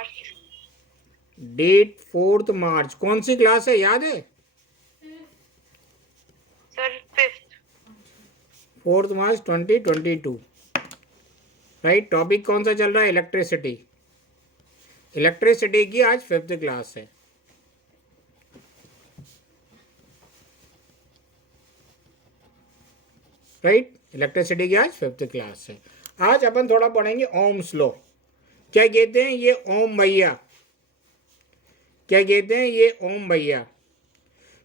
मार्च। Date 4 मार्च। कौन सी class है, याद है? Sir 5th। 4 मार्च 2022। राइट। टॉपिक कौन सा चल रहा है? इलेक्ट्रिसिटी। इलेक्ट्रिसिटी की आज 5th क्लास है। राइट। इलेक्ट्रिसिटी की आज 5th क्लास है। आज अपन थोड़ा पढ़ेंगे ओम्स लॉ। क्या कहते हैं ये ओम भैया? क्या कहते हैं ये ओम भैया?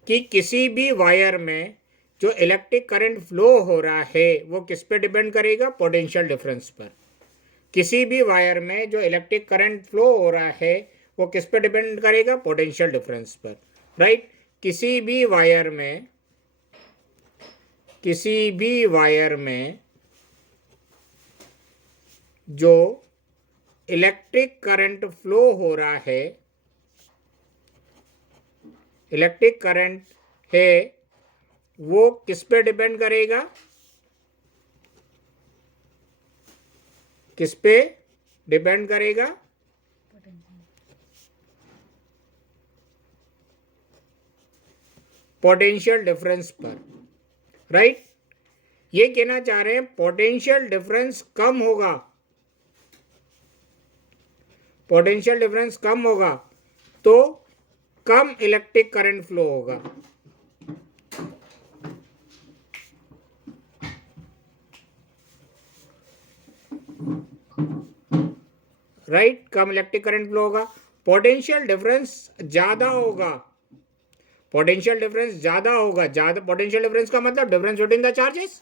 कि किसी भी वायर में जो इलेक्ट्रिक करंट फ्लो हो रहा है वो किस पे डिपेंड करेगा? पोटेंशियल डिफरेंस पर। किसी भी वायर में जो इलेक्ट्रिक करंट फ्लो हो रहा है वो किस पे डिपेंड करेगा? पोटेंशियल डिफरेंस पर। राइट। किसी भी वायर में जो इलेक्ट्रिक करंट फ्लो हो रहा है, इलेक्ट्रिक करंट है, वो किस पे डिपेंड करेगा? किस पे डिपेंड करेगा? पोटेंशियल डिफरेंस पर। राइट। ये कहना चाह रहे हैं पोटेंशियल डिफरेंस कम होगा, पोटेंशियल डिफरेंस कम होगा तो कम इलेक्ट्रिक करंट फ्लो होगा। राइट। कम इलेक्ट्रिक करंट फ्लो होगा। पोटेंशियल डिफरेंस ज्यादा होगा, पोटेंशियल डिफरेंस ज्यादा होगा। ज्यादा पोटेंशियल डिफरेंस का मतलब difference between the charges.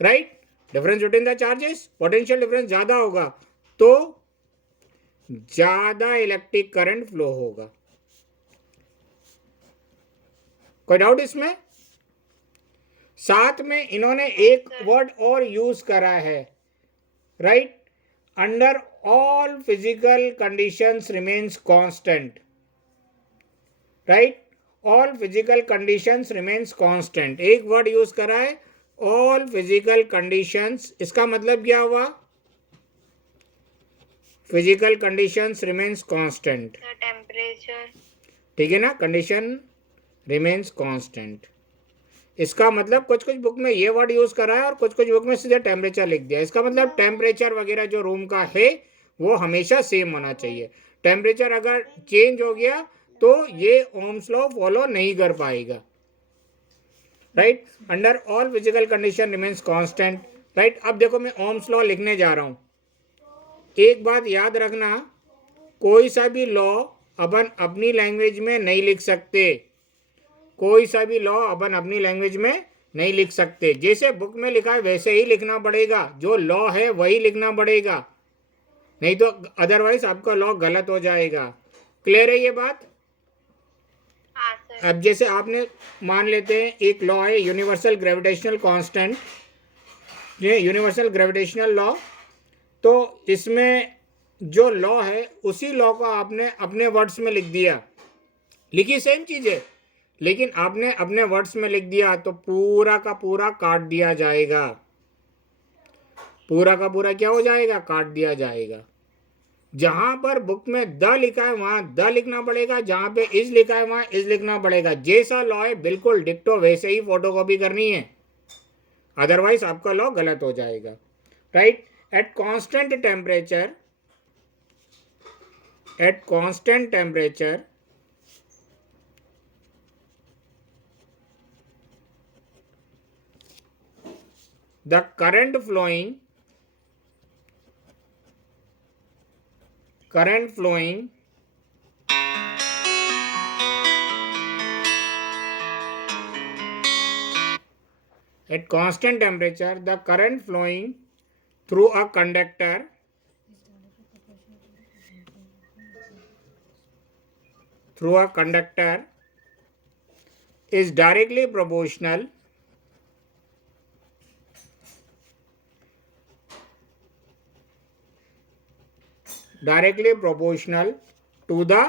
Right. Difference between the charges, potential difference ज्यादा होगा तो ज्यादा इलेक्ट्रिक करंट फ्लो होगा। कोई डाउट इसमें? साथ में इन्होंने एक वर्ड और यूज करा है। Right. Under all physical conditions remains constant. Right. All physical conditions remains constant. एक वर्ड यूज करा है, ऑल फिजिकल कंडीशंस। इसका मतलब क्या हुआ? Physical conditions remains constant. Temperature. ठीक है ना? Condition remains constant. इसका मतलब कुछ कुछ बुक में ये वर्ड यूज करा है और कुछ कुछ बुक में सीधे टेम्परेचर लिख दिया। इसका मतलब टेम्परेचर वगैरह जो रूम का है वो हमेशा सेम होना चाहिए। टेम्परेचर अगर चेंज हो गया तो ये ओम्स लॉ फॉलो नहीं कर पाएगा। Right. Under all physical condition remains constant. Right. अब देखो मैं ओम्स लॉ लिखने जा रहा हूं। एक बात याद रखना, कोई सा भी लॉ अपन अपनी लैंग्वेज में नहीं लिख सकते। कोई सा भी लॉ अपन अपनी लैंग्वेज में नहीं लिख सकते। जैसे बुक में लिखा है वैसे ही लिखना पड़ेगा, जो लॉ है वही लिखना पड़ेगा, नहीं तो अदरवाइज आपका लॉ गलत हो जाएगा। क्लियर है ये बात? हाँ सर। अब जैसे आपने मान लेते हैं एक लॉ है यूनिवर्सल ग्रेविटेशनल कांस्टेंट, ये यूनिवर्सल ग्रेविटेशनल लॉ। तो इसमें जो लॉ है उसी लॉ को आपने अपने वर्ड्स में लिख दिया, लिखी सेम चीज़ है लेकिन आपने अपने वर्ड्स में लिख दिया तो पूरा का पूरा काट दिया जाएगा। पूरा का पूरा क्या हो जाएगा? काट दिया जाएगा। जहां पर बुक में द लिखा है वहां द लिखना पड़ेगा, जहां पे इज लिखा है वहां इज लिखना पड़ेगा। जैसा लॉ है बिल्कुल डिक्टो वैसे ही फोटोकॉपी करनी है, अदरवाइज आपका लॉ गलत हो जाएगा। Right. At constant temperature, at constant temperature the current flowing at constant temperature, the current flowing through a conductor is directly proportional to the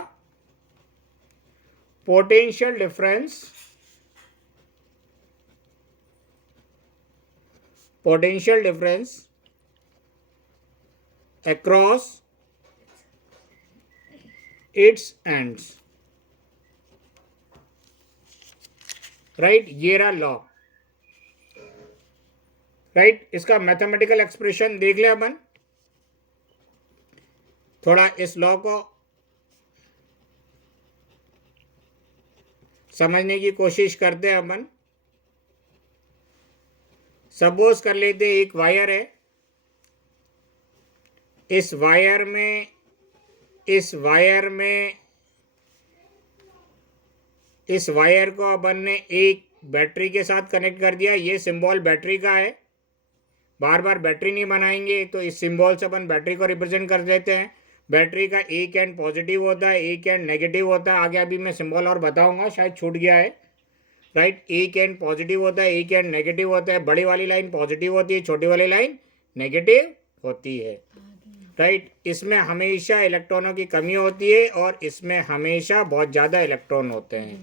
potential difference across its ends. Right, ये रहा law. Right, इसका mathematical expression देख ले अपन. थोड़ा इस law को समझने की कोशिश करते हैं अपन. सपोज कर लेते एक वायर है. इस वायर को अपन ने एक बैटरी के साथ कनेक्ट कर दिया. ये सिंबल बैटरी का है. बार बार बैटरी नहीं बनाएंगे, तो इस सिंबल से अपन बैटरी को रिप्रेजेंट कर देते हैं. बैटरी का एक एंड पॉजिटिव होता है, एक एंड नेगेटिव होता है. आगे अभी मैं सिंबल और बताऊंगा, शायद छूट गया है. राइट, एक एंड पॉजिटिव होता है, एक एंड नेगेटिव होता है. बड़ी वाली लाइन पॉजिटिव होती है, छोटी वाली लाइन नेगेटिव होती है. राइट, इसमें हमेशा इलेक्ट्रॉनों की कमी होती है और इसमें हमेशा बहुत ज़्यादा इलेक्ट्रॉन होते हैं.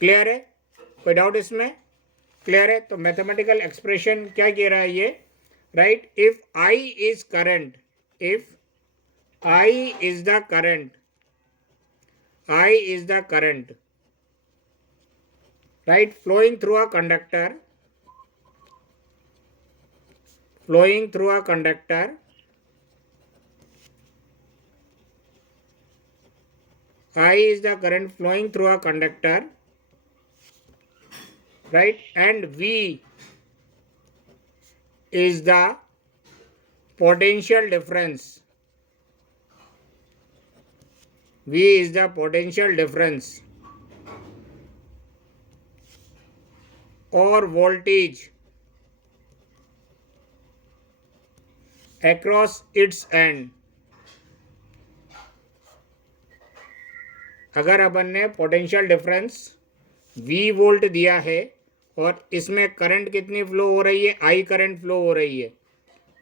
क्लियर है? कोई डाउट इसमें? क्लियर है? तो मैथमेटिकल एक्सप्रेशन क्या कह रहा है ये? Right, if I is current, if I is the current, right, flowing through a conductor, I is the current flowing through a conductor, right, and V is the potential difference. V is the potential difference or voltage across its end. अगर अपन ने potential difference V volt दिया है और इसमें current कितनी flow हो रही है? I करंट फ्लो हो रही है.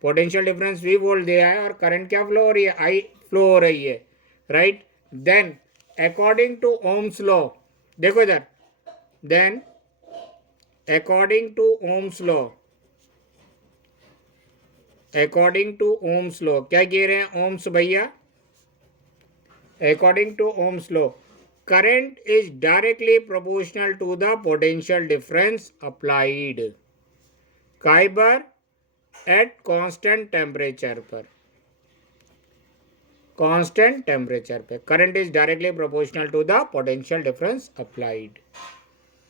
पोटेंशियल डिफरेंस V वोल्ट दिया है और करंट क्या फ्लो हो रही है? I फ्लो हो रही है. Right, then according to Ohm's law, देखो इधर, then according to Ohm's law क्या कह रहे हैं ओम्स भैया? according to Ohm's law, current is directly proportional to the potential difference applied. काय पर? at constant temperature पर. कांस्टेंट टेम्परेचर पे current is directly proportional to the potential difference applied.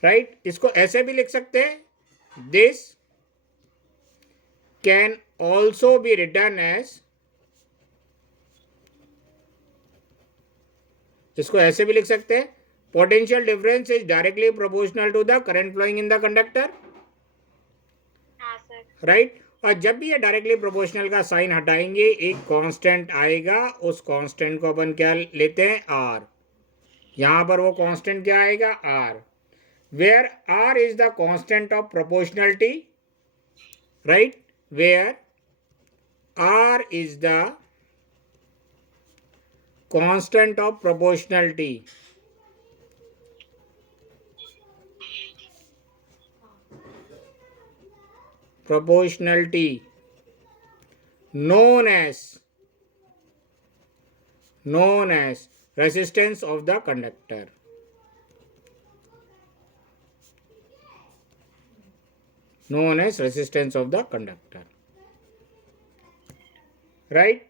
Right, इसको ऐसे भी लिख सकते हैं. This can also be written as, इसको ऐसे भी लिख सकते हैं, potential difference is directly proportional to the current flowing in the conductor. Right, और जब भी ये डायरेक्टली प्रोपोर्शनल का साइन हटाएंगे एक कांस्टेंट आएगा. उस कांस्टेंट को अपन क्या लेते हैं? आर. यहां पर वो कांस्टेंट क्या आएगा? R. Where R is the constant of proportionality. Right, where R is the constant of proportionality. Proportionality known as resistance of the conductor. Known as resistance of the conductor. Right,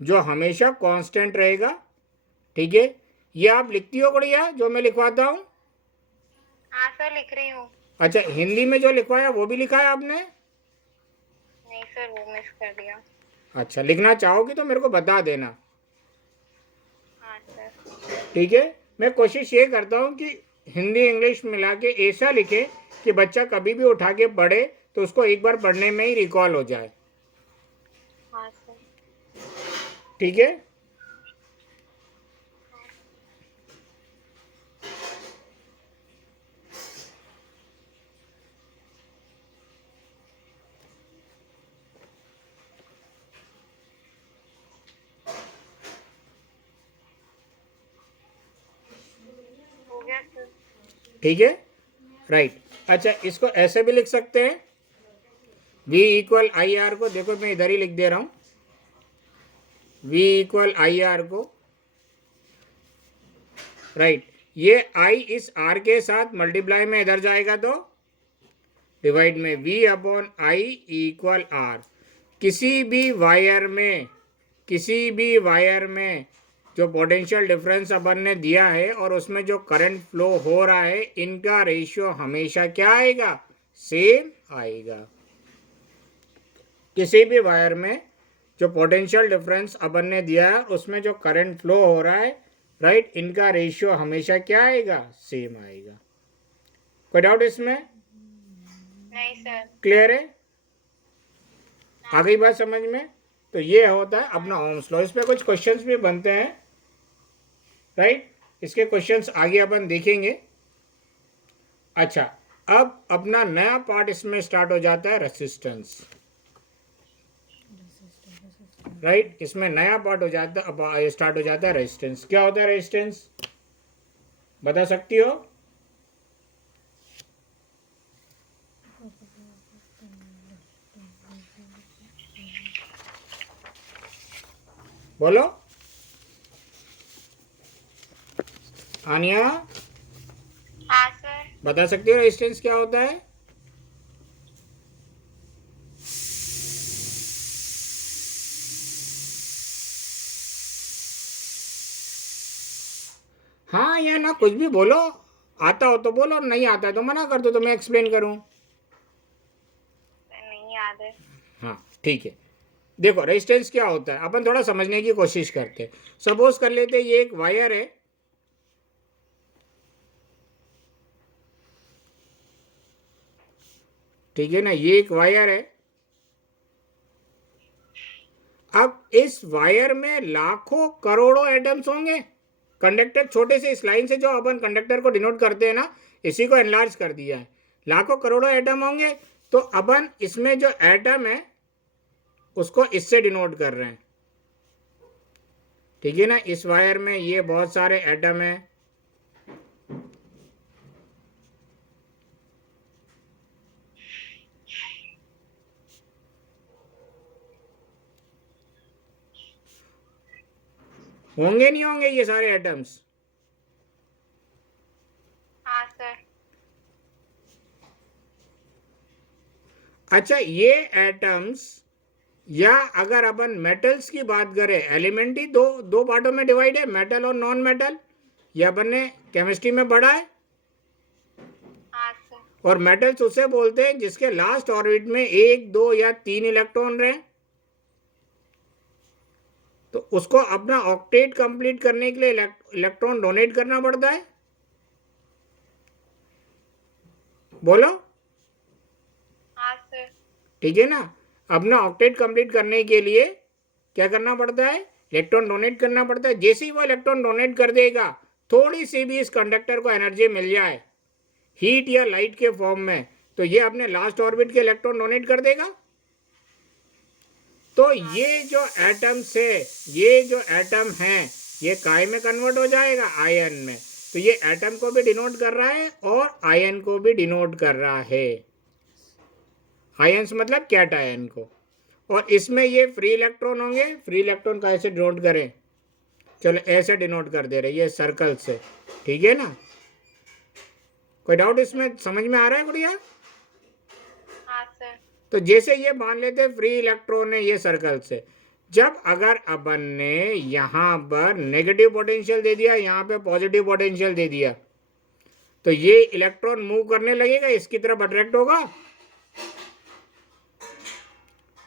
जो हमेशा constant रहेगा. ठीक है, ये आप लिखती हो गुड़िया जो मैं लिखवाता हूँ? हाँ सर, लिख रही हूँ. अच्छा, हिंदी में जो लिखवाया वो भी लिखा है आपने? नहीं सर, वो मिस कर दिया. अच्छा, लिखना चाहोगी तो मेरे को बता देना. हाँ सर. ठीक है, मैं कोशिश ये करता हूँ कि हिंदी इंग्लिश मिला के ऐसा लिखे कि बच्चा कभी भी उठा के पढ़े तो उसको एक बार पढ़ने में ही रिकॉल हो जाए. हाँ सर. ठीक है, ठीक है. राइट, अच्छा, इसको ऐसे भी लिख सकते हैं. V इक्वल आई आर को, देखो मैं इधर ही लिख दे रहा हूँ. V इक्वल आई आर को राइट, ये I इस R के साथ मल्टीप्लाई में इधर जाएगा तो डिवाइड में V upon I equal R। किसी भी वायर में जो पोटेंशियल डिफरेंस अपन ने दिया है और उसमें जो करंट फ्लो हो रहा है, इनका रेशियो हमेशा क्या आएगा? सेम आएगा। किसी भी वायर में जो पोटेंशियल डिफरेंस अपन ने दिया है उसमें जो करंट फ्लो हो रहा है, राइट, इनका रेशियो हमेशा क्या आएगा? सेम आएगा। कोई डाउट इसमें? नहीं सर। क्लियर है? आ गई बात समझ में? तो ये होता है अपना ओम्स लॉ। इस पे कुछ क्वेश्चंस भी बनते हैं, राइट, इसके क्वेश्चंस आगे अपन देखेंगे। अच्छा, अब अपना नया पार्ट इसमें स्टार्ट हो जाता है, रेसिस्टेंस। राइट, इसमें नया पार्ट हो जाता है, स्टार्ट हो जाता है रेजिस्टेंस। क्या होता है रेजिस्टेंस? बता सकती हो? बोलो आनिया, हाँ सर। बता सकती हो रेजिस्टेंस क्या होता है? हाँ या ना, कुछ भी बोलो। आता हो तो बोलो, नहीं आता है तो मना कर दो, तो मैं एक्सप्लेन करूं। नहीं याद है। हाँ ठीक है। देखो रेजिस्टेंस क्या होता है, अपन थोड़ा समझने की कोशिश करते हैं। सपोज कर लेते हैं ये एक वायर है, ठीक है ना, ये एक वायर है। अब इस वायर में लाखों करोड़ों एटम्स होंगे। कंडक्टर, छोटे से इस लाइन से जो अपन कंडक्टर को डिनोट करते हैं ना, इसी को एनलार्ज कर दिया है। लाखों करोड़ों एटम होंगे, तो अपन इसमें जो एटम है उसको इससे डिनोट कर रहे हैं, ठीक है ना। इस वायर में ये बहुत सारे एटम है, होंगे नहीं होंगे ये सारे एटम्स? हाँ सर। अच्छा, ये एटम्स, या अगर अपन मेटल्स की बात करें, एलिमेंट ही दो पार्टों में डिवाइड है, मेटल और नॉन मेटल। ये अपन ने केमिस्ट्री में पढ़ा है। हाँ सर। और मेटल्स उसे बोलते हैं जिसके लास्ट ऑर्बिट में 1, 2 या 3 इलेक्ट्रॉन रहे, तो उसको अपना ऑक्टेट कंप्लीट करने के लिए इलेक्ट्रॉन डोनेट करना पड़ता है। बोलो। हाँ सर। ठीक है ना, अपना ऑक्टेट कंप्लीट करने के लिए क्या करना पड़ता है? इलेक्ट्रॉन डोनेट करना पड़ता है। जैसे ही वो इलेक्ट्रॉन डोनेट कर देगा, थोड़ी सी भी इस कंडक्टर को एनर्जी मिल जाए हीट या लाइट के फॉर्म में, तो ये अपने लास्ट ऑर्बिट के इलेक्ट्रॉन डोनेट कर देगा। तो ये जो एटम्स है, ये जो एटम है, ये काय में कन्वर्ट हो जाएगा? आयन में। तो ये एटम को भी डिनोट कर रहा है और आयन को भी डिनोट कर रहा है। आयन्स मतलब कैटायन को। और इसमें ये फ्री इलेक्ट्रॉन होंगे। फ्री इलेक्ट्रॉन का ऐसे डिनोट करें, चलो ऐसे डिनोट कर दे रहे, ये सर्कल से, ठीक है ना। कोई डाउट इसमें? समझ में आ रहा है गुड़िया? हाँ सर। तो जैसे ये मान लेते फ्री इलेक्ट्रॉन है ये सर्कल से, जब अगर अपन ने यहाँ पर नेगेटिव पोटेंशियल दे दिया, यहाँ पे पॉजिटिव पोटेंशियल दे दिया, तो ये इलेक्ट्रॉन मूव करने लगेगा, इसकी तरफ अट्रैक्ट होगा,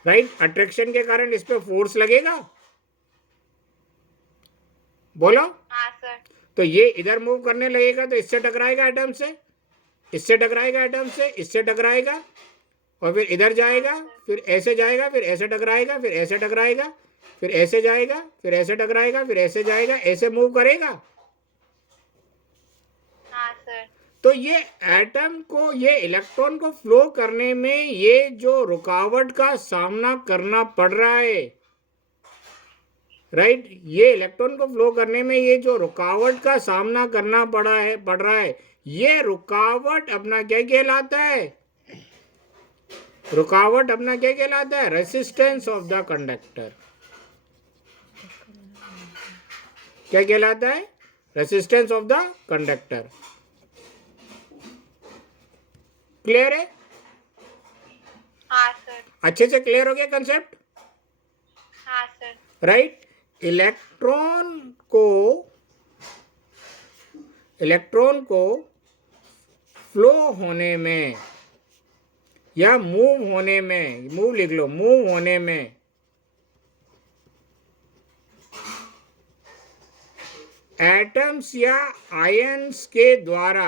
राइट। अट्रैक्शन के कारण इस पे फोर्स लगेगा। बोलो। हाँ सर। तो ये इधर मूव करने लगेगा, तो इससे टकराएगा एटम से, इससे टकराएगा एटम से, इससे टकराएगा, और फिर इधर जाएगा, फिर ऐसे जाएगा, फिर ऐसे टकराएगा, फिर ऐसे टकराएगा, फिर ऐसे जाएगा, फिर ऐसे टकराएगा, फिर ऐसे जाएगा, ऐसे मूव करेगा। हाँ सर। तो ये एटम को, ये इलेक्ट्रॉन को फ्लो करने में ये जो रुकावट का सामना करना पड़ रहा है, राइट, ये इलेक्ट्रॉन को फ्लो करने में ये जो रुकावट का सामना करना पड़ रहा है, ये रुकावट अपना क्या कहलाता है? रुकावट अपना क्या कहलाता है? Resistance of the conductor. क्या कहलाता है? Resistance of the conductor. Clear है? हाँ सर। अच्छे से क्लियर हो गया कंसेप्ट? हाँ सर। राइट। इलेक्ट्रॉन को फ्लो होने में या मूव होने में, मूव लिख लो, मूव होने में एटम्स या आयन्स के द्वारा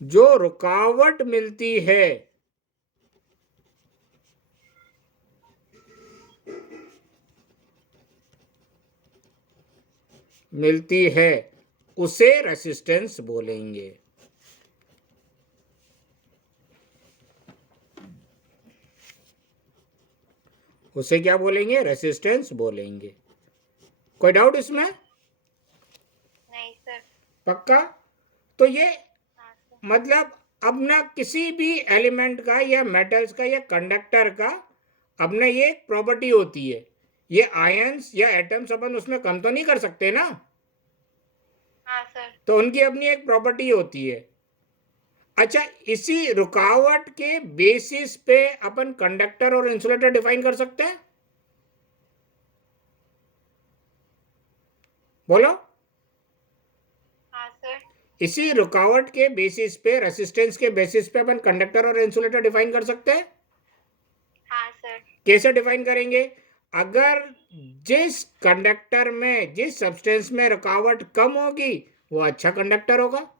जो रुकावट मिलती है उसे रेसिस्टेंस बोलेंगे। उसे क्या बोलेंगे? रेसिस्टेंस बोलेंगे। कोई डाउट इसमें? नहीं सर। पक्का? तो ये हाँ सर। मतलब अब ना किसी भी एलिमेंट का या मेटल्स का या कंडक्टर का अपने ये एक प्रॉपर्टी होती है। ये आयंस या एटम्स अपन उसमें कम तो नहीं कर सकते ना, हाँ सर। तो उनकी अपनी एक प्रॉपर्टी होती है। अच्छा, इसी रुकावट के बेसिस पे अपन कंडक्टर और इंसुलेटर डिफाइन कर सकते हैं? बोलो। हाँ सर। इसी रुकावट के बेसिस पे, रेसिस्टेंस के बेसिस पे अपन कंडक्टर और इंसुलेटर डिफाइन कर सकते हैं? हाँ सर। कैसे डिफाइन करेंगे? अगर जिस कंडक्टर में, जिस सब्सटेंस में रुकावट कम होगी वो अच्छा कंडक्टर होगा,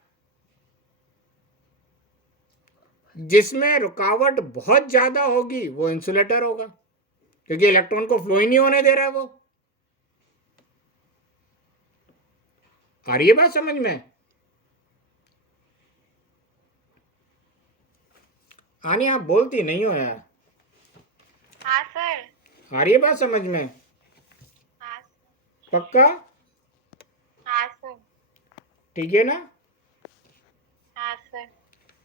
जिसमें रुकावट बहुत ज्यादा होगी वो इंसुलेटर होगा, क्योंकि इलेक्ट्रॉन को फ्लो ही नहीं होने दे रहा है वो। आ रही है बात समझ में? आनी, आप बोलती नहीं हो यार। हाँ सर। आ रही है बात समझ में? हाँ सर। पक्का? हाँ सर। ठीक है ना? हाँ सर।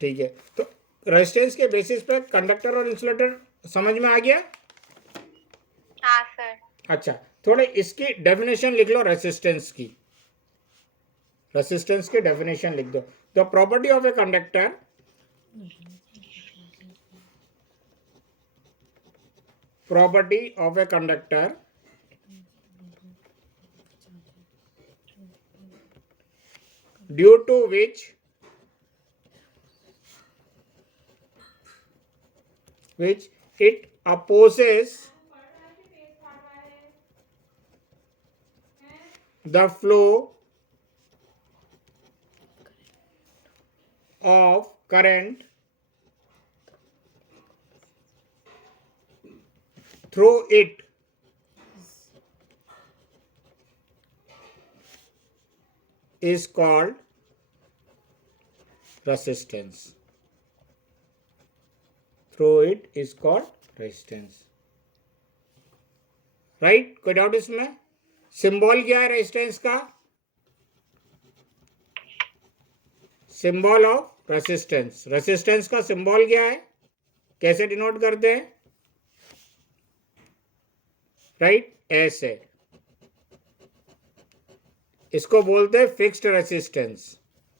ठीक है। तो रेजिस्टेंस के बेसिस पे कंडक्टर और इंसुलेटर समझ में आ गया? हाँ सर। अच्छा, थोड़े इसकी डेफिनेशन लिख लो रेजिस्टेंस की। रेजिस्टेंस की डेफिनेशन लिख दो। The property of a conductor, property of a conductor due to which it opposes the flow of current through it is called resistance. Through it is called resistance. Right? कोई doubt इसमें? Symbol क्या है resistance का? Symbol of resistance. Resistance का symbol क्या है? कैसे denote करते हैं? राइट, ऐसे। इसको बोलते हैं फिक्स्ड रेजिस्टेंस।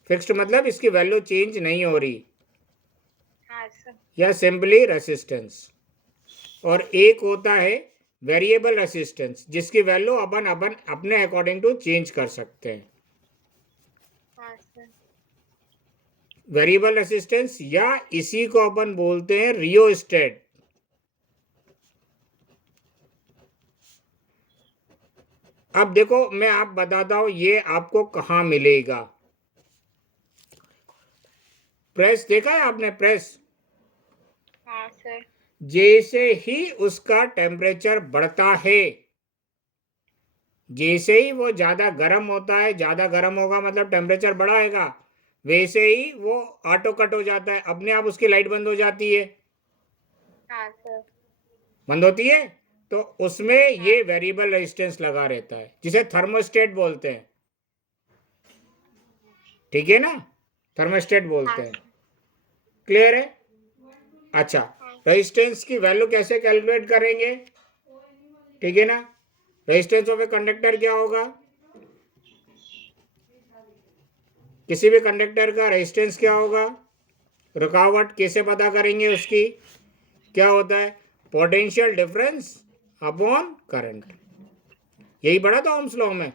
फिक्स्ड मतलब इसकी वैल्यू चेंज नहीं हो रही, हाँ सर। या सिंपली रेजिस्टेंस। और एक होता है वेरिएबल रेजिस्टेंस, जिसकी वैल्यू अपन अपने अकॉर्डिंग टू चेंज कर सकते हैं। हाँ सर। वेरिएबल रेजिस्टेंस, या इसी को अपन बोलते हैं रियोस्टेट। अब देखो, मैं आप बताता हूं ये आपको कहां मिलेगा। प्रेस देखा है आपने? प्रेस, हाँ सर। जैसे ही उसका टेम्परेचर बढ़ता है, जैसे ही वो ज्यादा गर्म होता है, ज्यादा गर्म होगा मतलब टेम्परेचर बढ़ाएगा, वैसे ही वो ऑटो कट हो जाता है, अपने आप उसकी लाइट बंद हो जाती है। हाँ सर। बंद होती है, तो उसमें ये वेरिएबल रेजिस्टेंस लगा रहता है, जिसे थर्मोस्टेट बोलते हैं। ठीक है ना? थर्मोस्टेट बोलते हैं। क्लियर है? अच्छा, रेजिस्टेंस की वैल्यू कैसे कैलकुलेट करेंगे, ठीक है ना। रेजिस्टेंस ऑफ ए कंडक्टर क्या होगा, किसी भी कंडक्टर का रेजिस्टेंस क्या होगा, रुकावट कैसे पता करेंगे उसकी, क्या होता है, पोटेंशियल डिफरेंस अपॉन करंट। यही पढ़ा था ओम्स लॉ में,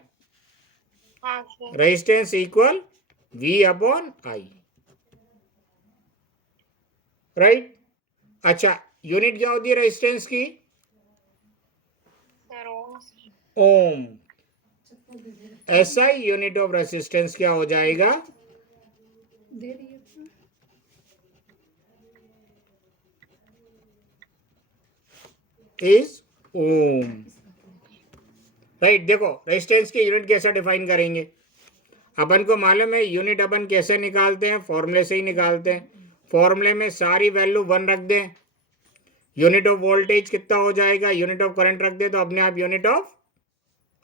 हाँ sir. Resistance equal V upon I, right. अच्छा, यूनिट क्या होती है रेजिस्टेंस की, sir ohms. Ohm. SI unit of resistance क्या हो जाएगा, इज ओम, राइट। देखो रेजिस्टेंस की यूनिट कैसे डिफाइन करेंगे, अपन को मालूम है यूनिट अपन कैसे निकालते हैं, फॉर्मूले से ही निकालते हैं। फॉर्मूले में सारी वैल्यू 1 रख दें, यूनिट ऑफ वोल्टेज कितना हो जाएगा, यूनिट ऑफ करंट रख दे तो अपने आप यूनिट ऑफ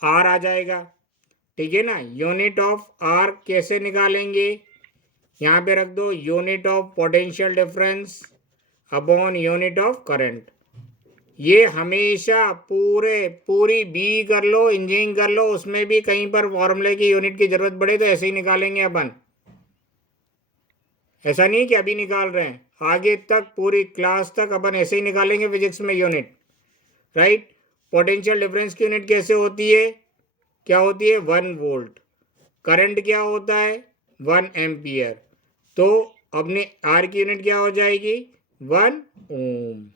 आर आ जाएगा, ठीक है ना। यूनिट ऑफ आर कैसे निकालेंगे, यहाँ पे रख दो unit of potential difference upon unit of current. ये हमेशा पूरी बी कर लो, इंजीनियरिंग कर लो, उसमें भी कहीं पर फॉर्मूले की यूनिट की जरूरत पड़े तो ऐसे ही निकालेंगे अपन। ऐसा नहीं कि अभी निकाल रहे हैं, आगे तक पूरी क्लास तक अपन ऐसे ही निकालेंगे फिजिक्स में यूनिट, राइट। पोटेंशियल डिफरेंस की यूनिट कैसे होती है, क्या होती है, 1 वोल्ट। करंट क्या होता है, 1 एम्पियर। तो अपने आर की यूनिट क्या हो जाएगी, 1 ओम।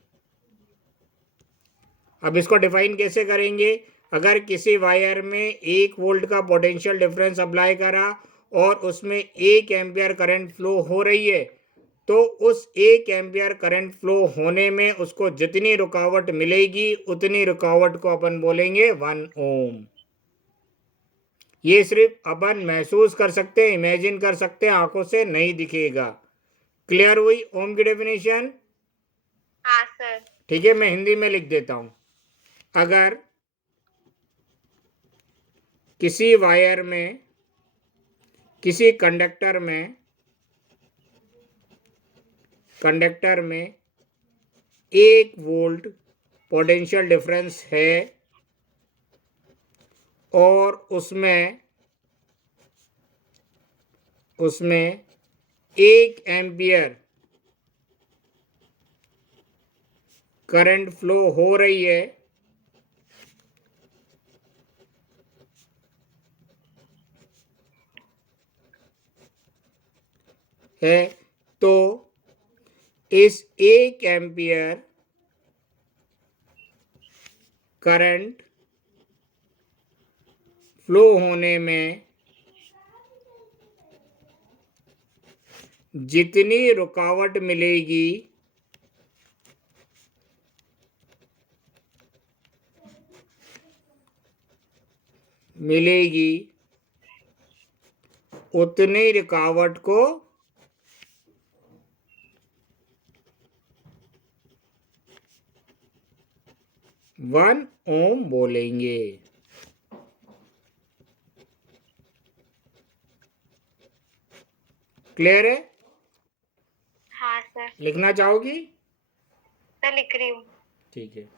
अब इसको डिफाइन कैसे करेंगे, अगर किसी वायर में 1 वोल्ट का पोटेंशियल डिफरेंस अप्लाई करा और उसमें 1 एम्पियर करंट फ्लो हो रही है, तो उस 1 एम्पियर करंट फ्लो होने में उसको जितनी रुकावट मिलेगी उतनी रुकावट को अपन बोलेंगे 1 ओम। ये सिर्फ अपन महसूस कर सकते हैं, इमेजिन कर सकते हैं, आंखों से नहीं दिखेगा। क्लियर हुई ओम की डेफिनेशन, हाँ सर। ठीक है। मैं हिंदी में लिख देता हूं, अगर किसी वायर में, किसी कंडक्टर में 1 वोल्ट पोटेंशियल डिफरेंस है और उसमें 1 एम्पियर करंट फ्लो हो रही है तो इस 1 एम्पियर करंट फ्लो होने में जितनी रुकावट मिलेगी उतनी रुकावट को 1 ओम बोलेंगे। क्लियर है, हाँ सर। लिखना चाहोगी, सर लिख रही हूँ। ठीक है।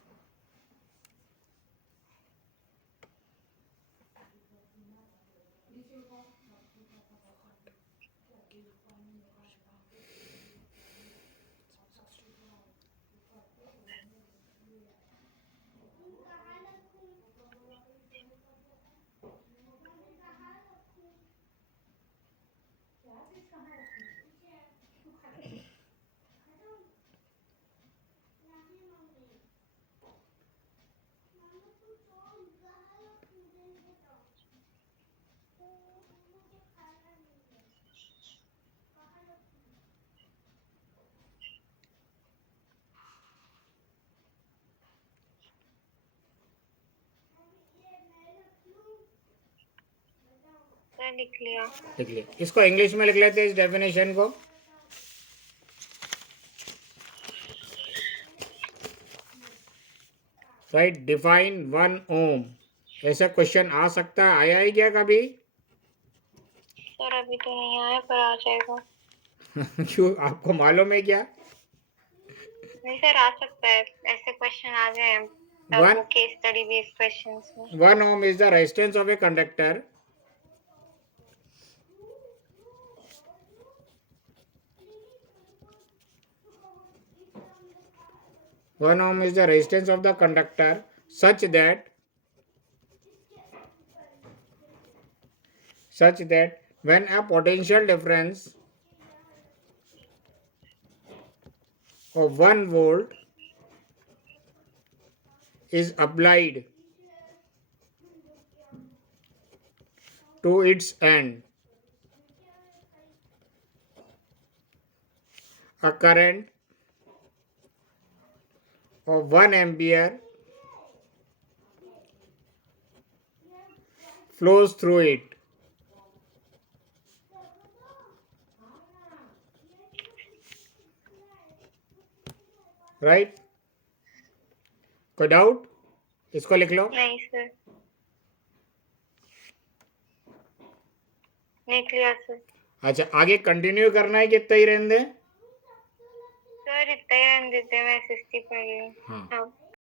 सर लिख लिया। लिख लिया, इसको इंग्लिश में लिख लेते हैं इस डेफिनेशन को। राइट, डिफाइन 1 ओम। ऐसा क्वेश्चन आ सकता है, आया ही क्या कभी? सर अभी तो नहीं आया पर आ जाएगा। क्यों, आपको मालूम है क्या? नहीं सर, आ सकता है, ऐसे क्वेश्चन आ गए हैं One- वो केस स्टडी बेस्ड क्वेश्चंस में। 1 ohm is the resistance of a conductor. 1 ohm is the resistance of the conductor such that when a potential difference of 1 volt is applied to its end, a current of 1 ampere flows through it. Right? कोई doubt? इसको लिख लो। नहीं sir, नहीं clear sir. अच्छा, आगे continue करना है कि इतना ही रहने दें? सर इतना ही रहने देते हैं, मैं 60 पढ़ रही हूँ। हाँ। हाँ।